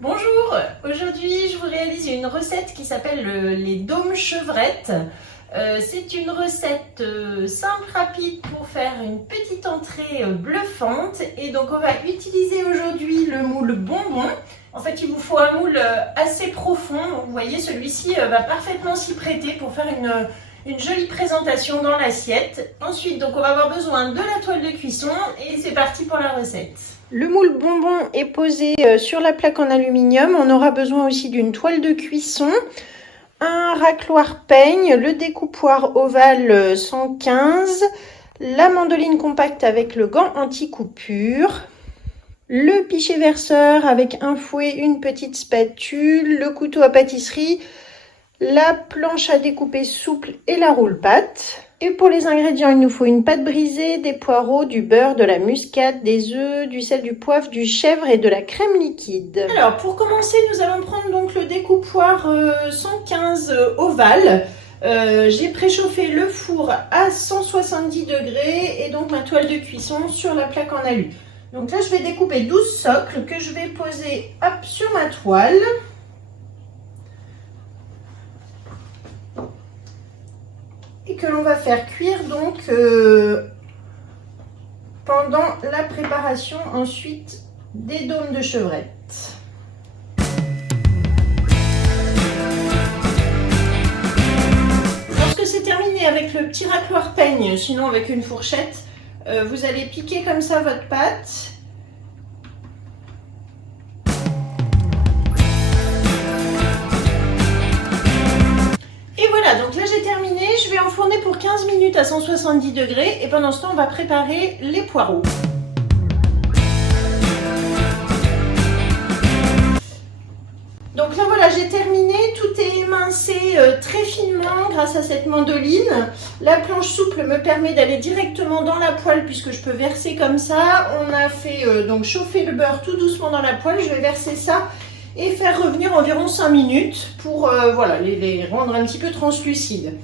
Bonjour, aujourd'hui je vous réalise une recette qui s'appelle les dômes chevrettes. C'est une recette simple, rapide pour faire une petite entrée bluffante. Et donc on va utiliser aujourd'hui le moule bonbon. En fait il vous faut un moule assez profond. Vous voyez, celui-ci va parfaitement s'y prêter pour faire une jolie présentation dans l'assiette. Ensuite donc on va avoir besoin de la toile de cuisson et c'est parti pour la recette. Le moule bonbon est posé sur la plaque en aluminium. On aura besoin aussi d'une toile de cuisson, un racloir peigne, le découpoir ovale 115, la mandoline compacte avec le gant anti-coupure, le pichet verseur avec un fouet, une petite spatule, le couteau à pâtisserie, la planche à découper souple et la roule-pâte. Et pour les ingrédients, il nous faut une pâte brisée, des poireaux, du beurre, de la muscade, des œufs, du sel, du poivre, du chèvre et de la crème liquide. Alors pour commencer, nous allons prendre donc le découpoir 115 ovale. J'ai préchauffé le four à 170 degrés et donc ma toile de cuisson sur la plaque en alu. Donc là, je vais découper 12 socles que je vais poser hop, sur ma toile. Et que l'on va faire cuire donc pendant la préparation ensuite des dômes de chevrette. Lorsque c'est terminé avec le petit racloir peigne, sinon avec une fourchette, vous allez piquer comme ça votre pâte. Donc là j'ai terminé, je vais enfourner pour 15 minutes à 170 degrés et pendant ce temps on va préparer les poireaux. Donc là voilà, j'ai terminé, tout est émincé très finement grâce à cette mandoline. La planche souple me permet d'aller directement dans la poêle puisque je peux verser comme ça. On a fait donc chauffer le beurre tout doucement dans la poêle, je vais verser ça et faire revenir environ 5 minutes pour voilà, les rendre un petit peu translucides.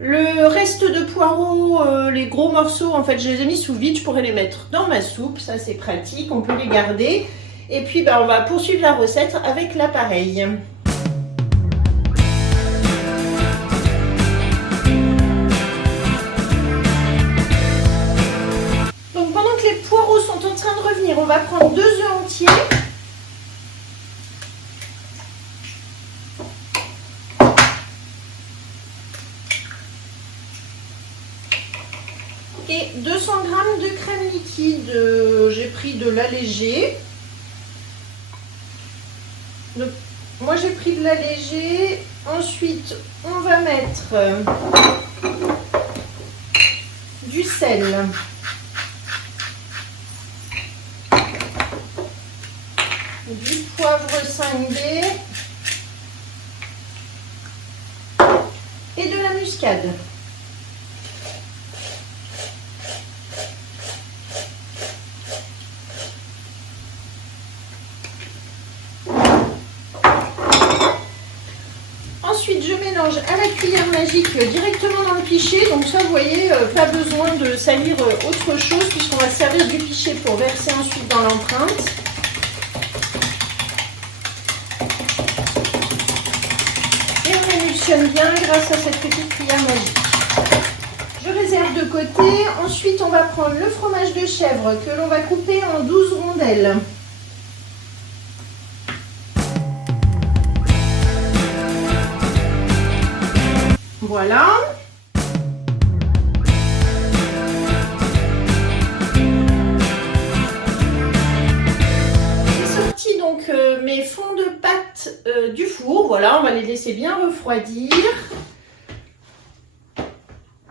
Le reste de poireaux, les gros morceaux, en fait je les ai mis sous vide, je pourrais les mettre dans ma soupe, ça c'est pratique, on peut les garder. Et puis on va poursuivre la recette avec l'appareil. Donc pendant que les poireaux sont en train de revenir, on va prendre 2 œufs entiers. Et 200 g de crème liquide, j'ai pris de l'allégé. Donc, moi j'ai pris de l'allégé. Ensuite, on va mettre du sel, du poivre 5D et de la muscade. Ensuite, je mélange à la cuillère magique directement dans le pichet. Donc ça, vous voyez, pas besoin de salir autre chose puisqu'on va servir du pichet pour verser ensuite dans l'empreinte. Et on émulsionne bien grâce à cette petite cuillère magique. Je réserve de côté. Ensuite, on va prendre le fromage de chèvre que l'on va couper en 12 rondelles. Voilà. J'ai sorti donc mes fonds de pâte du four. Voilà, on va les laisser bien refroidir.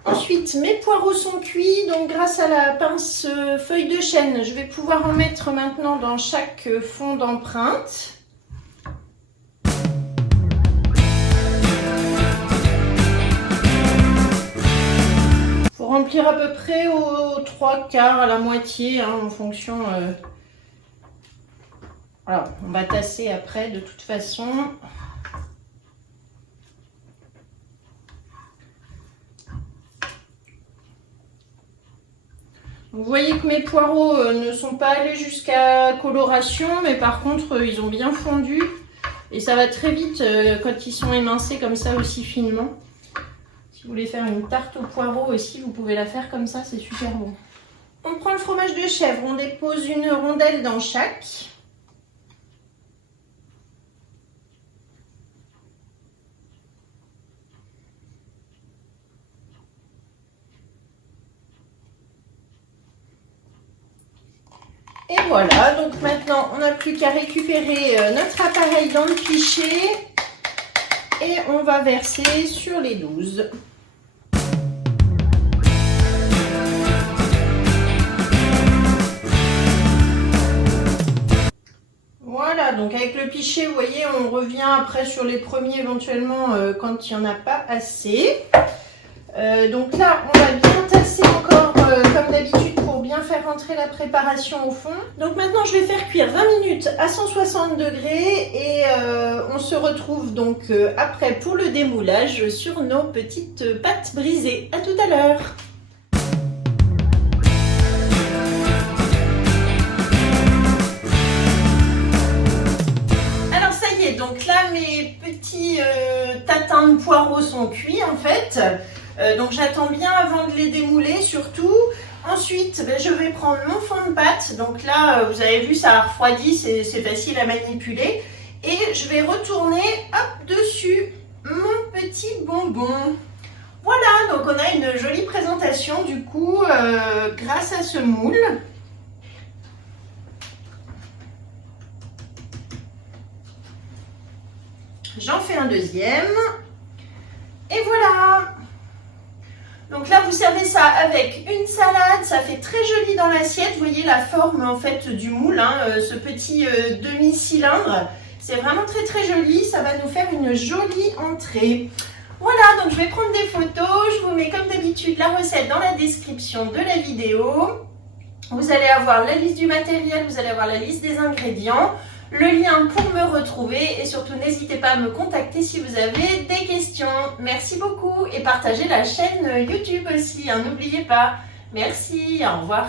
Ensuite, mes poireaux sont cuits. Donc grâce à la pince feuille de chêne, je vais pouvoir en mettre maintenant dans chaque fond d'empreinte. Remplir à peu près aux 3/4, à la moitié, hein, en fonction. Voilà, on va tasser après de toute façon. Vous voyez que mes poireaux ne sont pas allés jusqu'à coloration, mais par contre ils ont bien fondu et ça va très vite quand ils sont émincés comme ça aussi finement. Si vous voulez faire une tarte aux poireaux aussi, vous pouvez la faire comme ça, c'est super bon. On prend le fromage de chèvre, on dépose une rondelle dans chaque. Et voilà, donc maintenant on n'a plus qu'à récupérer notre appareil dans le pichet et on va verser sur les 12. Voilà, donc avec le pichet, vous voyez, on revient après sur les premiers éventuellement quand il n'y en a pas assez. Donc là, on va bien tasser encore comme d'habitude pour bien faire rentrer la préparation au fond. Donc maintenant, je vais faire cuire 20 minutes à 160 degrés et on se retrouve donc après pour le démoulage sur nos petites pâtes brisées. À tout à l'heure. Alors ça y est, donc là mes petits tatins de poireaux sont cuits en fait. Donc j'attends bien avant de les démouler surtout. Ensuite, je vais prendre mon fond de pâte. Donc là, vous avez vu, ça a refroidi, c'est facile à manipuler. Et je vais retourner hop, dessus mon petit bonbon. Voilà, donc on a une jolie présentation du coup grâce à ce moule. J'en fais un deuxième. Et voilà! Donc là, vous servez ça avec une salade, ça fait très joli dans l'assiette. Vous voyez la forme en fait du moule, hein, ce petit demi-cylindre. C'est vraiment très très joli, ça va nous faire une jolie entrée. Voilà, donc je vais prendre des photos. Je vous mets comme d'habitude la recette dans la description de la vidéo. Vous allez avoir la liste du matériel, vous allez avoir la liste des ingrédients, le lien pour me retrouver et surtout n'hésitez pas à me contacter si vous avez des questions. Merci beaucoup et partagez la chaîne YouTube aussi, hein, n'oubliez pas. Merci, au revoir.